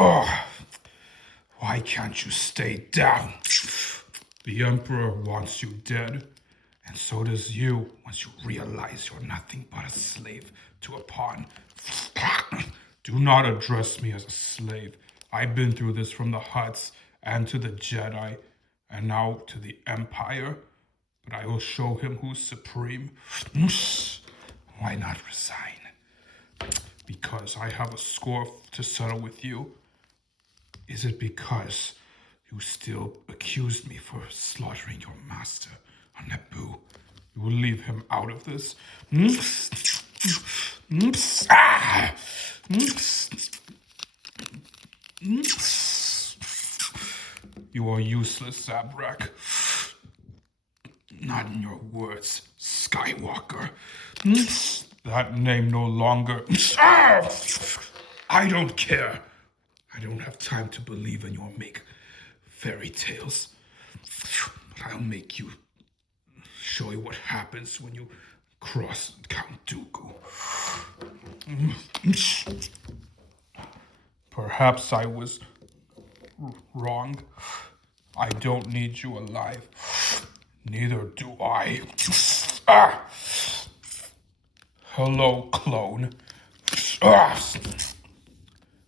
Oh, why can't you stay down? The Emperor wants you dead, and so does you once you realize you're nothing but a slave to a pawn. Do not address me as a slave. I've been through this from the Hutts and to the Jedi, and now to the Empire. But I will show him who's supreme. Why not resign? Because I have a score to settle with you. Is it because you still accuse me for slaughtering your master on Naboo? You will leave him out of this? You are useless, Zabrak. Not in your words, Skywalker. That name no longer. I don't care. I don't have time to believe in your make fairy tales. But I'll make you show you what happens when you cross Count Dooku. Perhaps I was wrong. I don't need you alive. Neither do I. Hello, clone.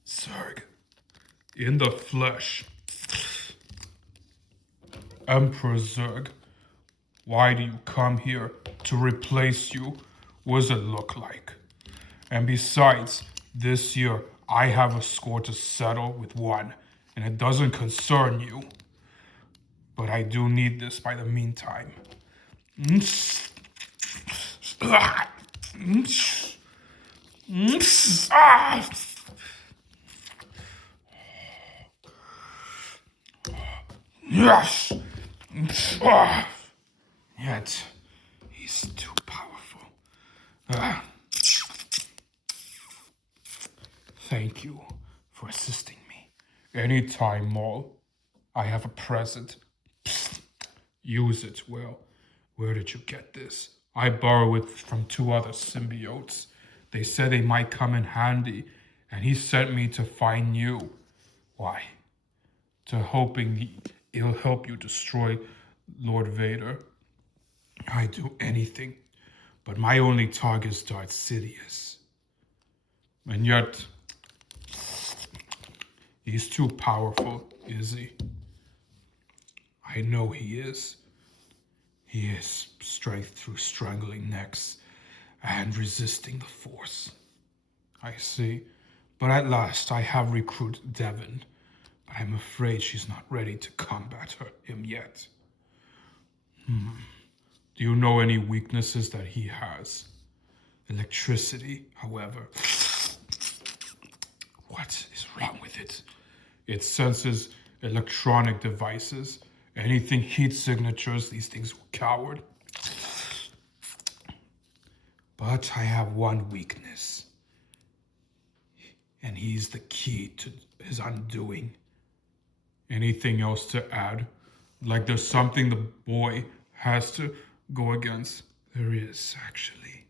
Zerg. In the flesh. Emperor Zerg, why do you come here? To replace you? What does it look like? And besides, this year I have a score to settle with one, and it doesn't concern you. But I do need this by the meantime. Yes! Yet, he's too powerful. Thank you for assisting me. Anytime, Maul. I have a present. Psst. Use it well. Where did you get this? I borrowed it from two other symbiotes. They said they might come in handy, and he sent me to find you. Why? To hoping it'll help you destroy Lord Vader. I'd do anything, but my only target is Darth Sidious. And yet, he's too powerful, is he? I know he is. He is strength through strangling necks and resisting the Force. I see. But at last I have recruited Devon. But I'm afraid she's not ready to combat him yet. Do you know any weaknesses that he has? Electricity, however. What is wrong with it? It senses electronic devices. Anything heat signatures, these things will coward. But I have one weakness. And he's the key to his undoing. Anything else to add? Like there's something the boy has to go against? There is, actually.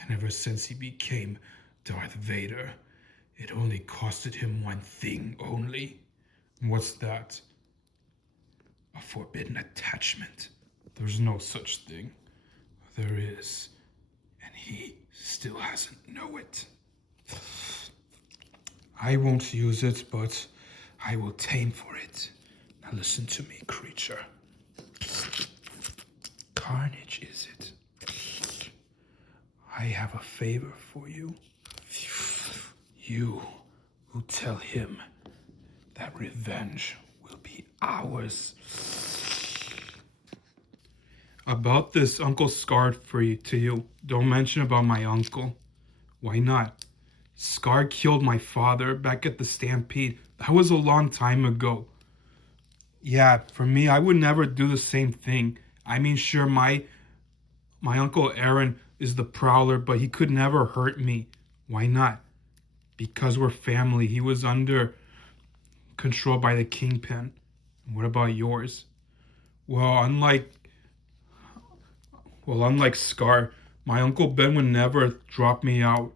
And ever since he became Darth Vader, it only costed him one thing only. And what's that? A forbidden attachment. There's no such thing. There is. And he still hasn't know it. I won't use it, but I will tame for it. Now listen to me, creature. Carnage, is it? I have a favor for you. You will tell him that revenge will be ours. About this, Uncle scarred to you. Don't mention about my uncle. Why not? Scar killed my father back at the Stampede. That was a long time ago. Yeah, for me, I would never do the same thing. I mean, sure, my Uncle Aaron is the Prowler, but he could never hurt me. Why not? Because we're family. He was under control by the Kingpin. What about yours? Well, unlike Scar, my Uncle Ben would never drop me out.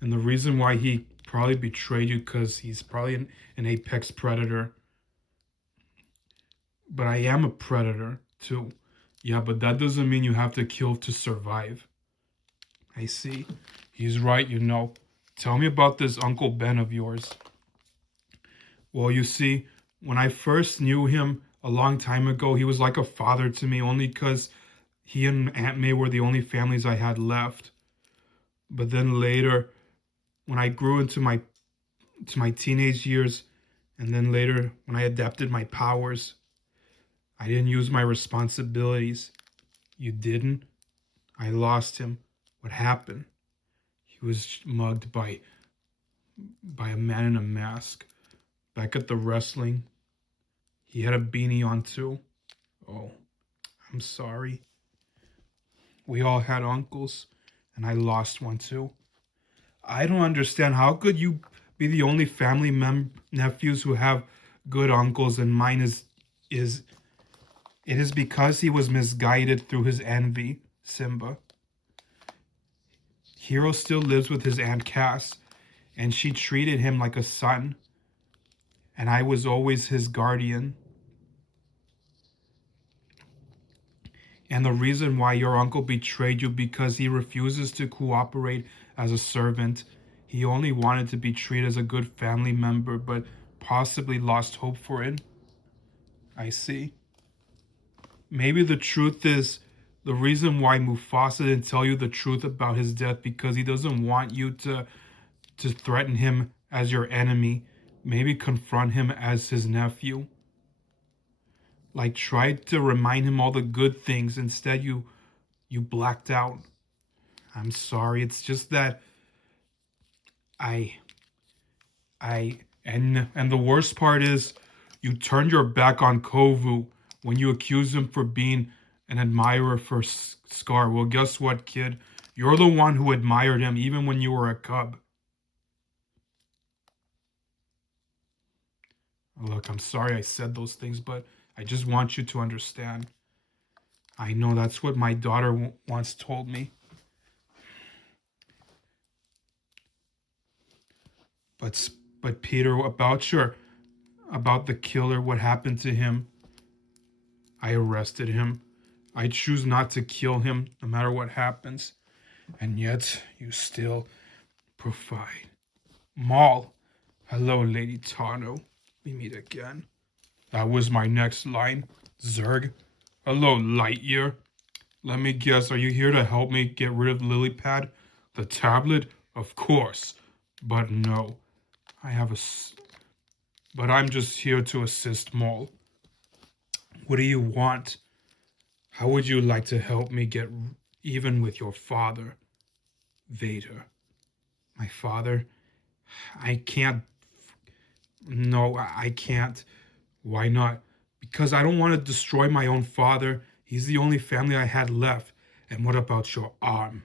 And the reason why he probably betrayed you because he's probably an apex predator. But I am a predator too. Yeah, but that doesn't mean you have to kill to survive. I see. He's right, you know. Tell me about this Uncle Ben of yours. Well, you see, when I first knew him a long time ago, he was like a father to me only because he and Aunt May were the only families I had left. But then later, when I grew to my teenage years, and then later when I adapted my powers, I didn't use my responsibilities. You didn't? I lost him. What happened? He was mugged by a man in a mask. Back at the wrestling, he had a beanie on too. Oh, I'm sorry. We all had uncles, and I lost one too. I don't understand. How could you be the only family nephews who have good uncles, and mine is it is because he was misguided through his envy, Simba. Hero still lives with his Aunt Cass, and she treated him like a son, and I was always his guardian. And the reason why your uncle betrayed you because he refuses to cooperate as a servant. He only wanted to be treated as a good family member, but possibly lost hope for it. I see. Maybe the truth is the reason why Mufasa didn't tell you the truth about his death because he doesn't want you to threaten him as your enemy. Maybe confront him as his nephew. Like try to remind him all the good things. Instead you blacked out. I'm sorry. It's just that I and the worst part is you turned your back on Kovu when you accused him for being an admirer for Scar. Well, guess what, kid? You're the one who admired him even when you were a cub. Look, I'm sorry I said those things, but I just want you to understand. I know that's what my daughter once told me. But Peter, about the killer, what happened to him? I arrested him. I choose not to kill him, no matter what happens. And yet, you still provide. Maul. Hello, Lady Tano. We meet again. That was my next line. Zerg. Hello, Lightyear. Let me guess, are you here to help me get rid of Lilypad? The tablet? Of course. But no. But I'm just here to assist Maul. What do you want? How would you like to help me get even with your father, Vader? My father? I can't. No, I can't. Why not? Because I don't want to destroy my own father. He's the only family I had left. And what about your arm?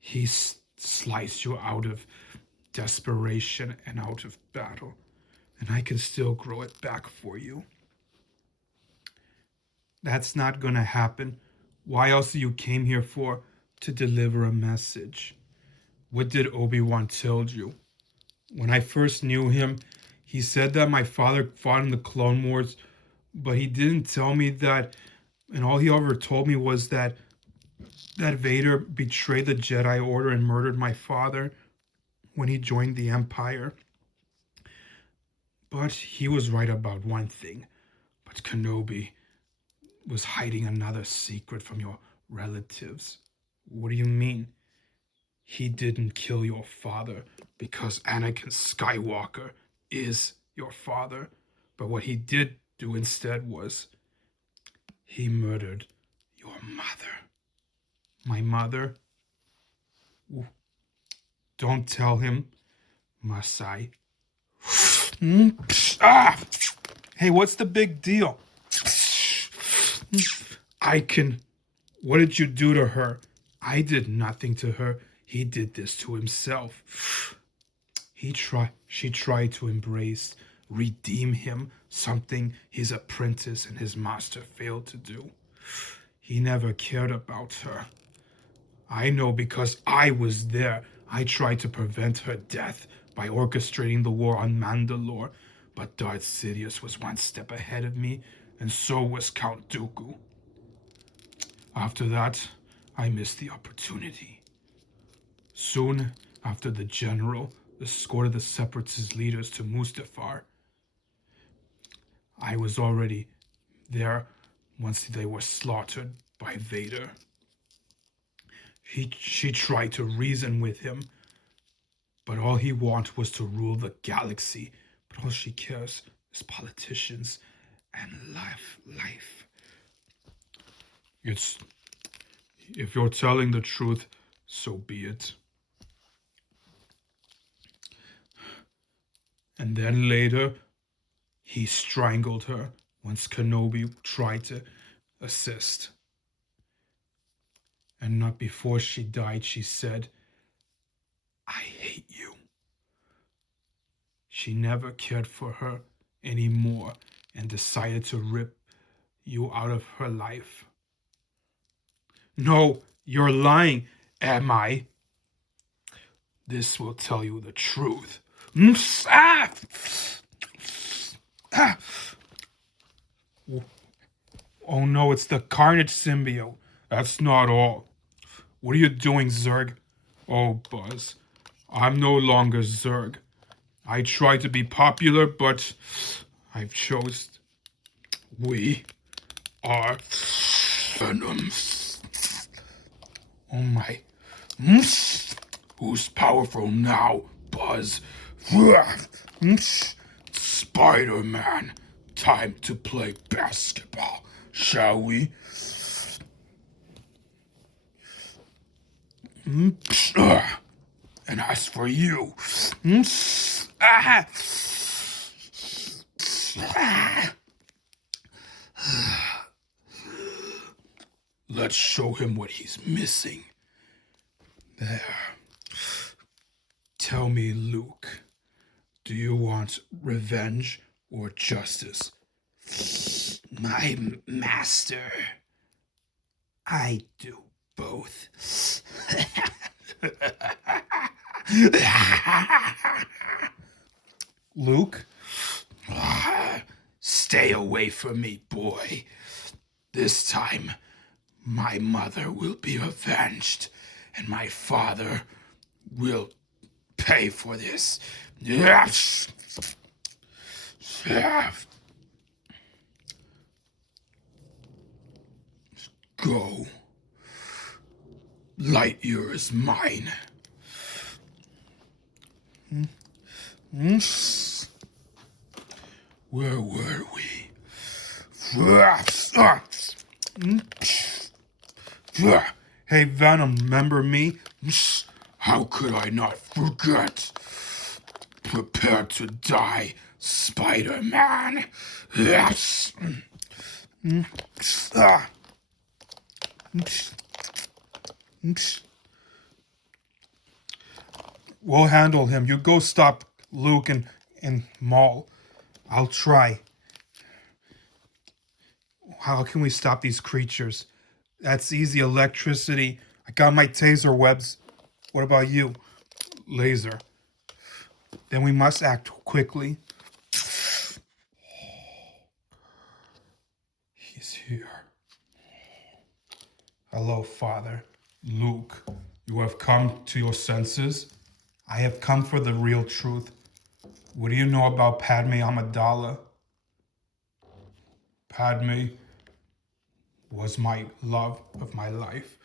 He sliced you out of desperation and out of battle. And I can still grow it back for you. That's not gonna happen. Why else you came here for? To deliver a message. What did Obi-Wan tell you? When I first knew him, he said that my father fought in the Clone Wars, but he didn't tell me that, and all he ever told me was that Vader betrayed the Jedi Order and murdered my father when he joined the Empire. But he was right about one thing. But Kenobi was hiding another secret from your relatives. What do you mean? He didn't kill your father because Anakin Skywalker is your father. But what he did do instead was he murdered your mother. My mother? Don't tell him, must I? Ah! Hey, what's the big deal? I can. What did you do to her? I did nothing to her. He did this to himself. She tried to embrace, redeem him, something his apprentice and his master failed to do. He never cared about her. I know because I was there. I tried to prevent her death by orchestrating the war on Mandalore, but Darth Sidious was one step ahead of me, and so was Count Dooku. After that, I missed the opportunity. Soon after the general escorted the Separatist leaders to Mustafar, I was already there once they were slaughtered by Vader. She tried to reason with him, but all he wanted was to rule the galaxy. But all she cares is politicians and life. It's If you're telling the truth, so be it. And then later, he strangled her once Kenobi tried to assist. And not before she died, she said, "I hate you." She never cared for her anymore and decided to rip you out of her life. No, you're lying, am I? This will tell you the truth. Oh no, it's the carnage symbiote. That's not all. What are you doing, Zurg? Oh, Buzz, I'm no longer Zurg. I try to be popular, but I've chosen. We are Venom. Oh my. Who's powerful now, Buzz? Spider-Man. Time to play basketball, shall we? And as for you, let's show him what he's missing. There. Tell me, Luke, do you want revenge or justice? My master, I do both. Luke? Stay away from me, boy. This time, my mother will be avenged, and my father will pay for this. Go. Lightyear is mine. Where were we? Hey, Venom, remember me? How could I not forget? Prepare to die, Spider-Man. We'll handle him. You go stop Luke and Maul. I'll try. How can we stop these creatures? That's easy. Electricity. I got my taser webs. What about you? Laser. Then we must act quickly. He's here. Hello, Father. Luke, you have come to your senses? I have come for the real truth. What do you know about Padme Amidala? Padme was my love of my life,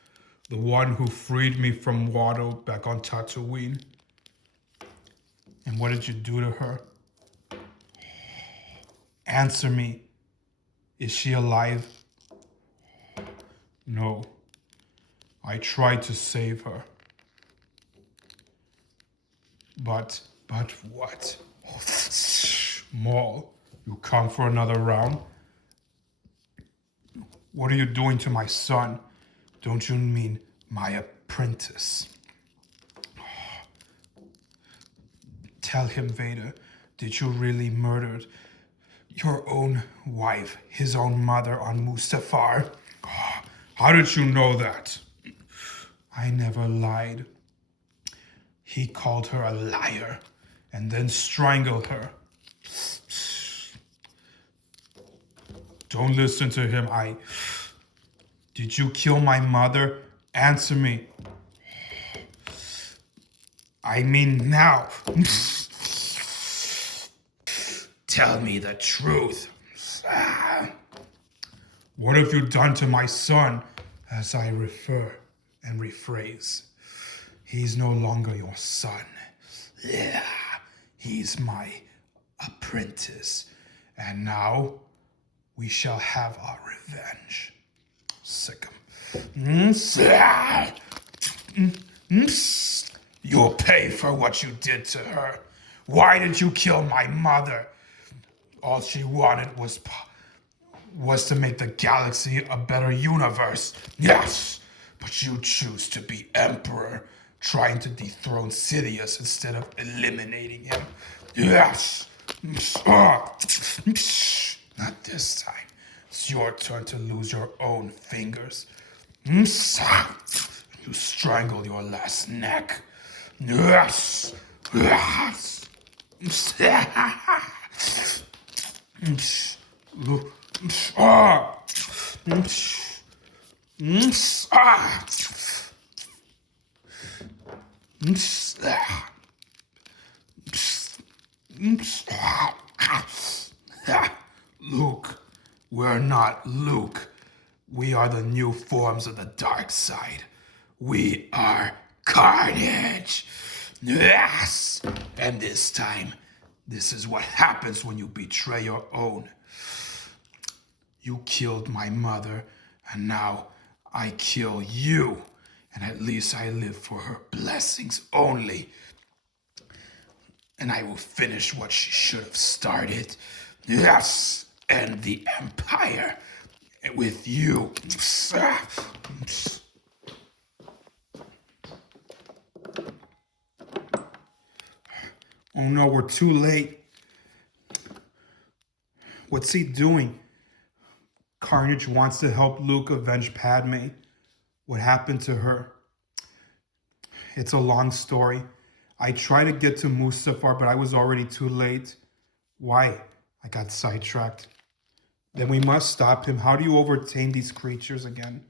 the one who freed me from Watto back on Tatooine. And what did you do to her? Answer me. Is she alive? No. I tried to save her. But what? Maul, you come for another round? What are you doing to my son? Don't you mean my apprentice? Tell him, Vader, did you really murder your own wife, his own mother on Mustafar? How did you know that? I never lied. he called her a liar and then strangled her. Don't listen to him. Did you kill my mother? Answer me. I mean now. Tell me the truth. What have you done to my son? As I refer and rephrase, he's no longer your son. Yeah, he's my apprentice. And now we shall have our revenge. Sick him. You'll pay for what you did to her. Why did you kill my mother? All she wanted was to make the galaxy a better universe. Yes, but you choose to be emperor, trying to dethrone Sidious instead of eliminating him. Yes. Not this time. It's your turn to lose your own fingers. You strangle your last neck. Yes. Luke, we're not Luke. We are the new forms of the dark side. We are carnage. Yes. And this time, this is what happens when you betray your own. You killed my mother, and now I kill you. And at least I live for her blessings only. And I will finish what she should have started. Yes, and the Empire with you. Oh no, we're too late. What's he doing? Carnage wants to help Luke avenge Padme. What happened to her? It's a long story. I tried to get to Mustafar, but I was already too late. Why? I got sidetracked. Then we must stop him. How do you overtame these creatures again?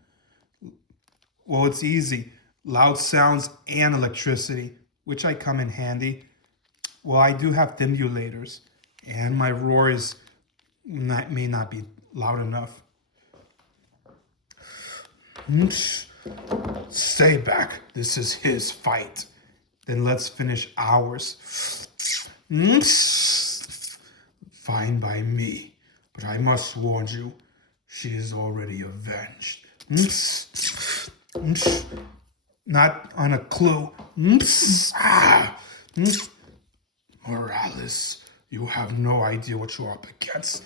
Well, it's easy. Loud sounds and electricity, which I come in handy. Well, I do have thimbullators, and my roar may not be loud enough. Stay back. This is his fight. Then let's finish ours. Fine by me, but I must warn you, she is already avenged. Not on a clue. Morales, you have no idea what you're up against.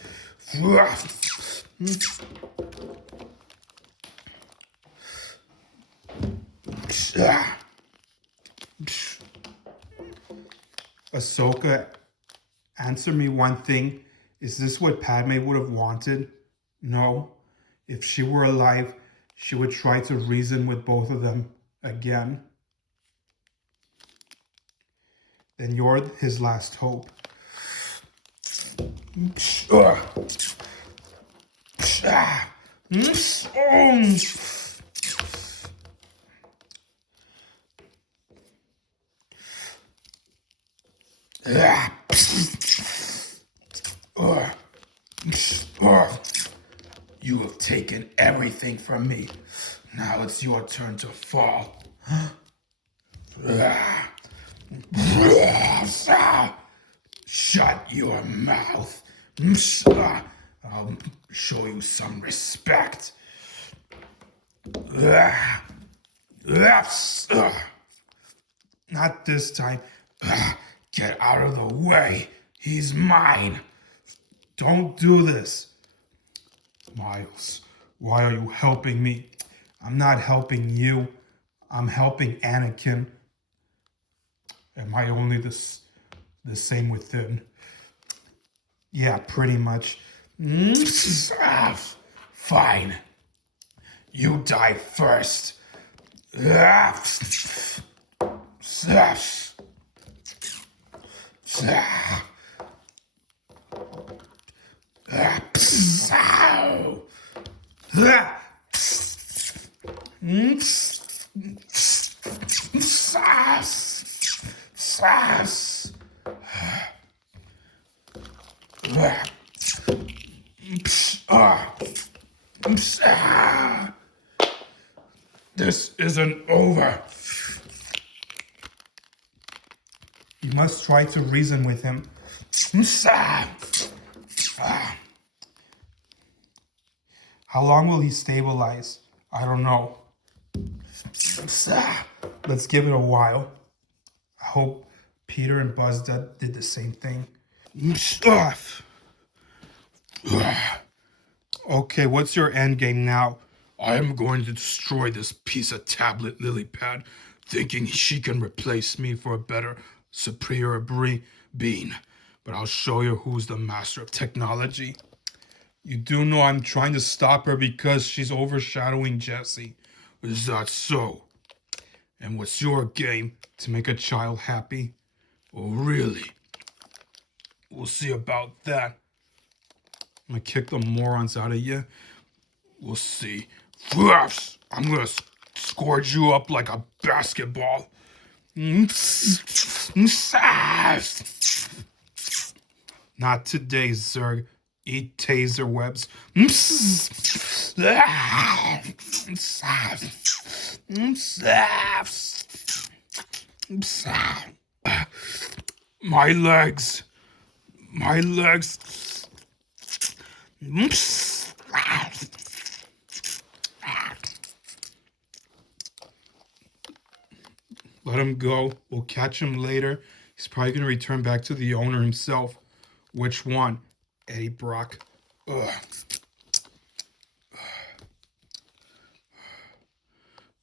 Ashoka, answer me one thing. Is this what Padme would have wanted? No. If she were alive, she would try to reason with both of them again. Then you're his last hope. You have taken everything from me. Now it's your turn to fall. Shut your mouth. I'll show you some respect. Not this time. Get out of the way. He's mine. Don't do this. Miles, why are you helping me? I'm not helping you. I'm helping Anakin. Am I only the same within? Yeah, pretty much. Fine. You die first. This isn't over. You must try to reason with him. How long will he stabilize? I don't know. Let's give it a while. I hope Peter and Buzz did the same thing. Okay, what's your end game now? I am going to destroy this piece of tablet lily pad, thinking she can replace me for a better, superior being. But I'll show you who's the master of technology. You do know I'm trying to stop her because she's overshadowing Jessie. Is that so? And what's your game? To make a child happy? Oh, really? We'll see about that. I'm gonna kick the morons out of you. We'll see. I'm gonna scourge you up like a basketball. Not today, Zerg. Eat taser webs. My legs. My legs. Let him go. We'll catch him later. He's probably going to return back to the owner himself. Which one? Eddie Brock. Ugh.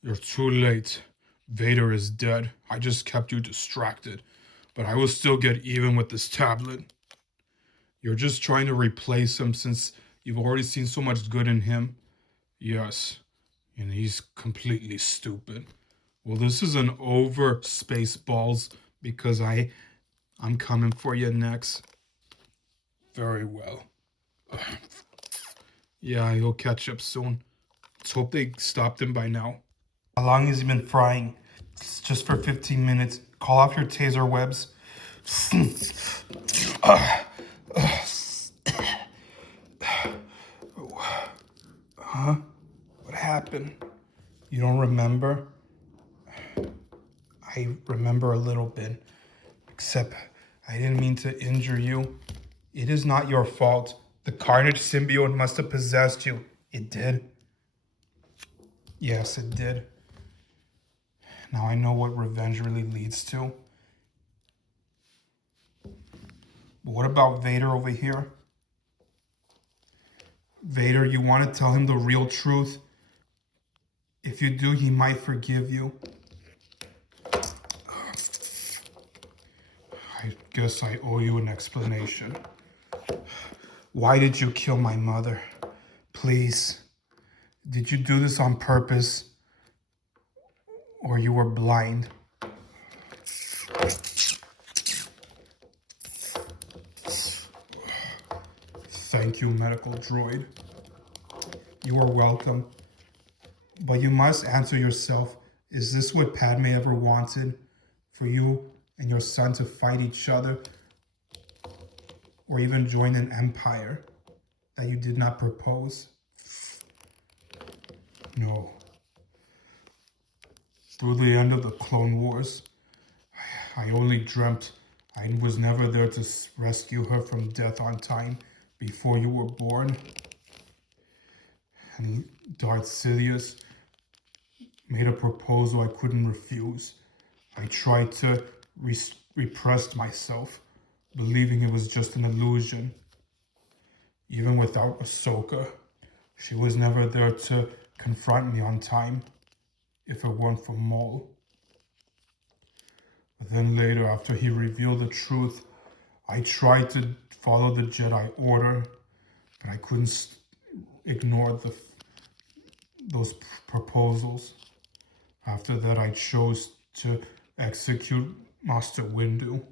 You're too late. Vader is dead. I just kept you distracted. But I will still get even with this tablet. You're just trying to replace him since you've already seen so much good in him. Yes. And he's completely stupid. Well, this is an over, Spaceballs, because I'm coming for you next. Very well. Yeah, he'll catch up soon. Let's hope they stopped him by now. How long has he been frying? It's just for 15 minutes. Call off your taser webs. Huh? What happened? You don't remember? I remember a little bit, except I didn't mean to injure you. It is not your fault. The carnage symbiote must have possessed you. It did? Yes, it did. Now I know what revenge really leads to. But what about Vader over here? Vader, you want to tell him the real truth? If you do, he might forgive you. I guess I owe you an explanation. Why did you kill my mother? Please. Did you do this on purpose? Or you were blind? Thank you, medical droid. You are welcome. But you must answer yourself. Is this what Padme ever wanted? For you and your son to fight each other? Or even join an empire that you did not propose? No. Through the end of the Clone Wars, I only dreamt I was never there to rescue her from death on time before you were born. And Darth Sidious made a proposal I couldn't refuse. I tried to repress myself, believing it was just an illusion. Even without Ashoka, she was never there to confront me on time, if it weren't for Maul. But then later, after he revealed the truth, I tried to follow the Jedi Order, but I couldn't ignore those proposals. After that, I chose to execute Master Windu.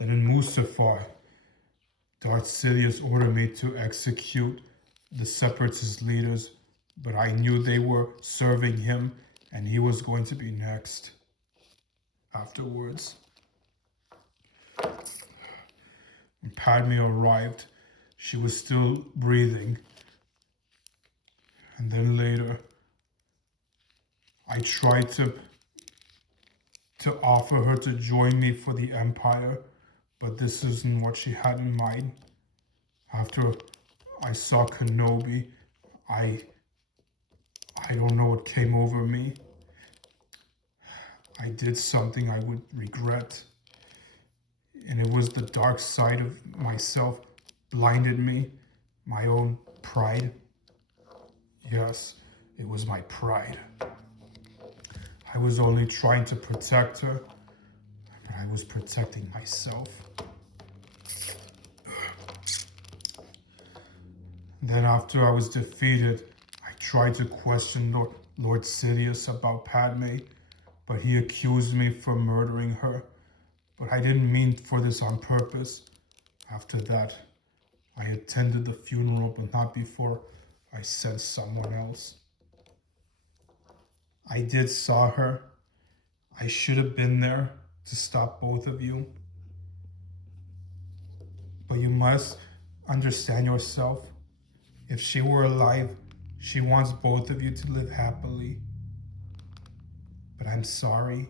that in Mustafar, Darth Sidious ordered me to execute the Separatist leaders, but I knew they were serving him and he was going to be next afterwards. When Padme arrived, she was still breathing. And then later, I tried to offer her to join me for the Empire, but this isn't what she had in mind. After I saw Kenobi, I don't know what came over me. I did something I would regret. And it was the dark side of myself blinded me, my own pride. Yes, it was my pride. I was only trying to protect her, but I was protecting myself. Then after I was defeated, I tried to question Lord Sidious about Padme, but he accused me for murdering her. But I didn't mean for this on purpose. After that, I attended the funeral, but not before I sent someone else. I did saw her. I should have been there to stop both of you. But you must understand yourself. If she were alive, she wants both of you to live happily. But I'm sorry.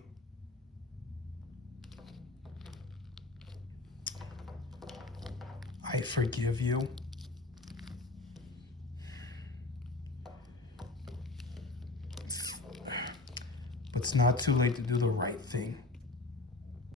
I forgive you. But it's not too late to do the right thing.